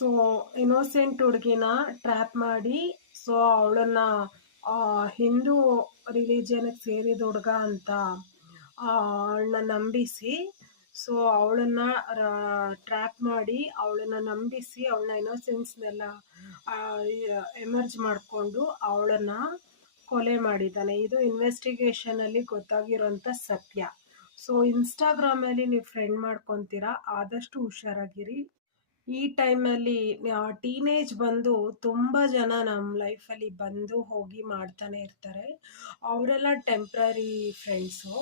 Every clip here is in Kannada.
ಸೊ ಇನ್ನೋಸೆಂಟ್ ಹುಡುಗಿನ ಟ್ರ್ಯಾಪ್ ಮಾಡಿ, ಸೊ ಅವಳನ್ನ ಹಿಂದೂ ರಿಲಿಜಿಯನ್ಗೆ ಸೇರಿದ ಹುಡುಗ ಅಂತ ಅವಳನ್ನ ನಂಬಿಸಿ, ಸೊ ಅವಳನ್ನ ಟ್ರ್ಯಾಪ್ ಮಾಡಿ ಅವಳನ್ನ ನಂಬಿಸಿ ಅವಳನ್ನ ಇನ್ನೋಸೆನ್ಸ್ನೆಲ್ಲ ಎಮರ್ಜ್ ಮಾಡಿಕೊಂಡು ಅವಳನ್ನ ಕೊಲೆ ಮಾಡಿದ್ದಾನೆ. ಇದು ಇನ್ವೆಸ್ಟಿಗೇಷನಲ್ಲಿ ಗೊತ್ತಾಗಿರೋಂಥ ಸತ್ಯ. ಸೊ ಇನ್ಸ್ಟಾಗ್ರಾಮಲ್ಲಿ ನೀವು ಫ್ರೆಂಡ್ ಮಾಡ್ಕೊತೀರಾ, ಆದಷ್ಟು ಹುಷಾರಾಗಿರಿ. ಈ ಟೈಮಲ್ಲಿ ಟೀನೇಜ್ ಬಂದು ತುಂಬ ಜನ ನಮ್ಮ ಲೈಫಲ್ಲಿ ಬಂದು ಹೋಗಿ ಮಾಡ್ತಾನೆ ಇರ್ತಾರೆ. ಅವರೆಲ್ಲ ಟೆಂಪ್ರರಿ ಫ್ರೆಂಡ್ಸು.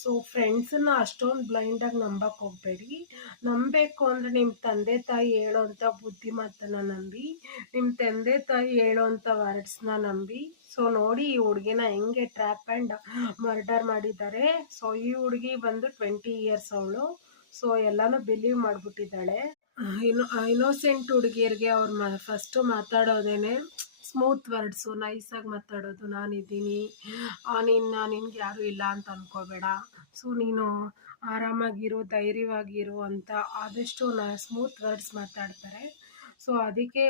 ಸೊ ಫ್ರೆಂಡ್ಸನ್ನ ಅಷ್ಟೊಂದು ಬ್ಲೈಂಡಾಗಿ ನಂಬಕ್ಕೆ ಹೋಗಬೇಡಿ. ನಂಬಬೇಕು ಅಂದರೆ ನಿಮ್ಮ ತಂದೆ ತಾಯಿ ಹೇಳೋವಂಥ ಬುದ್ಧಿಮಾತನ್ನು ನಂಬಿ, ನಿಮ್ಮ ತಂದೆ ತಾಯಿ ಹೇಳೋವಂಥ ವರ್ಡ್ಸ್ನ ನಂಬಿ. ಸೊ ನೋಡಿ ಈ ಹುಡುಗಿನ ಹೆಂಗೆ ಟ್ರ್ಯಾಪ್ ಆ್ಯಂಡ್ ಮರ್ಡರ್ ಮಾಡಿದ್ದಾರೆ. ಸೊ ಈ ಹುಡುಗಿ ಬಂದು 20 ಇಯರ್ಸ್ ಅವಳು. ಸೊ ಎಲ್ಲನೂ ಬಿಲೀವ್ ಮಾಡಿಬಿಟ್ಟಿದ್ದಾಳೆ. ಇನ್ನೋಸೆಂಟ್ ಹುಡುಗಿಯರಿಗೆ ಅವ್ರು ಫಸ್ಟು ಮಾತಾಡೋದೇನೆ ಸ್ಮೂತ್ ವರ್ಡ್ಸು, ನೈಸಾಗಿ ಮಾತಾಡೋದು. ನಾನಿದ್ದೀನಿ, ನಿನ್ಗೆ ಯಾರೂ ಇಲ್ಲ ಅಂತ ಅನ್ಕೋಬೇಡ, ಸೊ ನೀನು ಆರಾಮಾಗಿರು, ಧೈರ್ಯವಾಗಿರು ಅಂತ ಆದಷ್ಟು ಸ್ಮೂತ್ ವರ್ಡ್ಸ್ ಮಾತಾಡ್ತಾರೆ. ಸೊ ಅದಕ್ಕೆ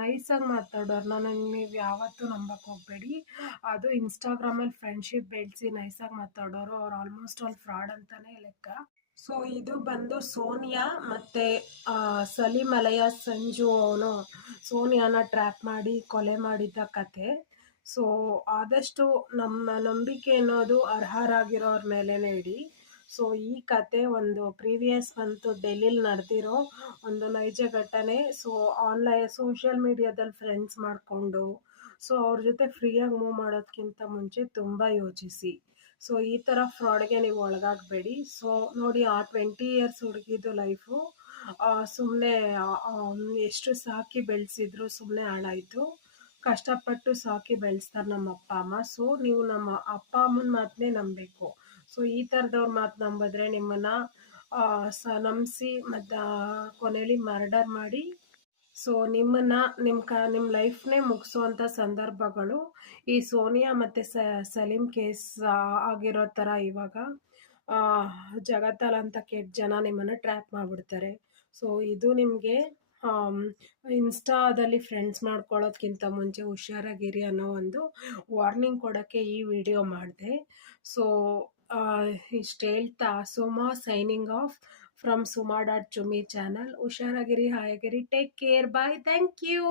ನೈಸಾಗಿ ಮಾತಾಡೋರ್ನ ನೀವು ಯಾವತ್ತೂ ನಂಬಕ್ಕೆ ಹೋಗಬೇಡಿ. ಅದು ಇನ್ಸ್ಟಾಗ್ರಾಮಲ್ಲಿ ಫ್ರೆಂಡ್ಶಿಪ್ ಬೆಳೆಸಿ ನೈಸಾಗಿ ಮಾತಾಡೋರು ಅವ್ರು ಆಲ್ಮೋಸ್ಟ್ ಆಲ್ ಫ್ರಾಡ್ ಅಂತಲೇ ಲೆಕ್ಕ. ಸೊ ಇದು ಬಂದು ಸೋನಿಯಾ ಮತ್ತು ಸಲೀಂ ಅಲಿಯಾಸ್ ಸಂಜು ಅವನು ಸೋನಿಯಾನ ಟ್ರ್ಯಾಪ್ ಮಾಡಿ ಕೊಲೆ ಮಾಡಿದ್ದ ಕತೆ. ಸೊ ಆದಷ್ಟು ನಮ್ಮ ನಂಬಿಕೆ ಅನ್ನೋದು ಅರ್ಹರಾಗಿರೋರ ಮೇಲೇ ಇಡಿ. ಸೊ ಈ ಕತೆ ಒಂದು ಪ್ರೀವಿಯಸ್ ಮಂತು ಡೆಲ್ಲಿಲಿ ನಡೆದಿರೋ ಒಂದು ನೈಜ ಘಟನೆ. ಸೊ ಸೋಷಿಯಲ್ ಮೀಡಿಯಾದಲ್ಲಿ ಫ್ರೆಂಡ್ಸ್ ಮಾಡಿಕೊಂಡು ಸೊ ಅವ್ರ ಜೊತೆ ಫ್ರೀಯಾಗಿ ಮೂವ್ ಮಾಡೋದಕ್ಕಿಂತ ಮುಂಚೆ ತುಂಬ ಯೋಚಿಸಿ. ಸೊ ಈ ಥರ ಫ್ರಾಡ್ಗೆ ನೀವು ಒಳಗಾಗಬೇಡಿ. ಸೊ ನೋಡಿ ಆ 20 ಇಯರ್ಸ್ ಹುಡುಗಿದು ಲೈಫು ಸುಮ್ಮನೆ ಎಷ್ಟು ಸಾಕಿ ಬೆಳೆಸಿದ್ರು ಸುಮ್ಮನೆ ಹಾಳಾಯಿತು. ಕಷ್ಟಪಟ್ಟು ಸಾಕಿ ಬೆಳೆಸ್ತಾರೆ ನಮ್ಮ ಅಪ್ಪ ಅಮ್ಮ. ಸೊ ನೀವು ನಮ್ಮ ಅಪ್ಪ ಅಮ್ಮನ ಮಾತನ್ನೇ ನಂಬಬೇಕು. ಸೊ ಈ ಥರದವ್ರ ಮಾತು ನಂಬಿದ್ರೆ ನಿಮ್ಮನ್ನು ನಂಬಿಸಿ ಮತ್ತು ಕೊನೆಯಲ್ಲಿ ಮರ್ಡರ್ ಮಾಡಿ ಸೊ ನಿಮ್ಮ ಲೈಫ್ನೇ ಮುಗಿಸೋವಂಥ ಸಂದರ್ಭಗಳು ಈ ಸೋನಿಯಾ ಮತ್ತು ಸಲೀಂ ಕೇಸ್ ಆಗಿರೋ ಥರ ಇವಾಗ ಜಗತ್ತಲ್ಲಂಥ ಕೆಟ್ಟ ಜನ ನಿಮ್ಮನ್ನು ಟ್ರ್ಯಾಪ್ ಮಾಡಿಬಿಡ್ತಾರೆ. ಸೊ ಇದು ನಿಮಗೆ ಇನ್ಸ್ಟಾದಲ್ಲಿ ಫ್ರೆಂಡ್ಸ್ ಮಾಡ್ಕೊಳ್ಳೋದ್ಕಿಂತ ಮುಂಚೆ ಹುಷಾರಾಗಿರಿ ಅನ್ನೋ ಒಂದು ವಾರ್ನಿಂಗ್ ಕೊಡೋಕ್ಕೆ ಈ ವಿಡಿಯೋ ಮಾಡಿದೆ. ಸೊ ಇಷ್ಟು ಹೇಳ್ತಾ Suma signing off from Suma Chummi channel. ಹುಷಾರಾಗಿರಿ, ಹಾಯಾಗಿರಿ, take care, bye, thank you.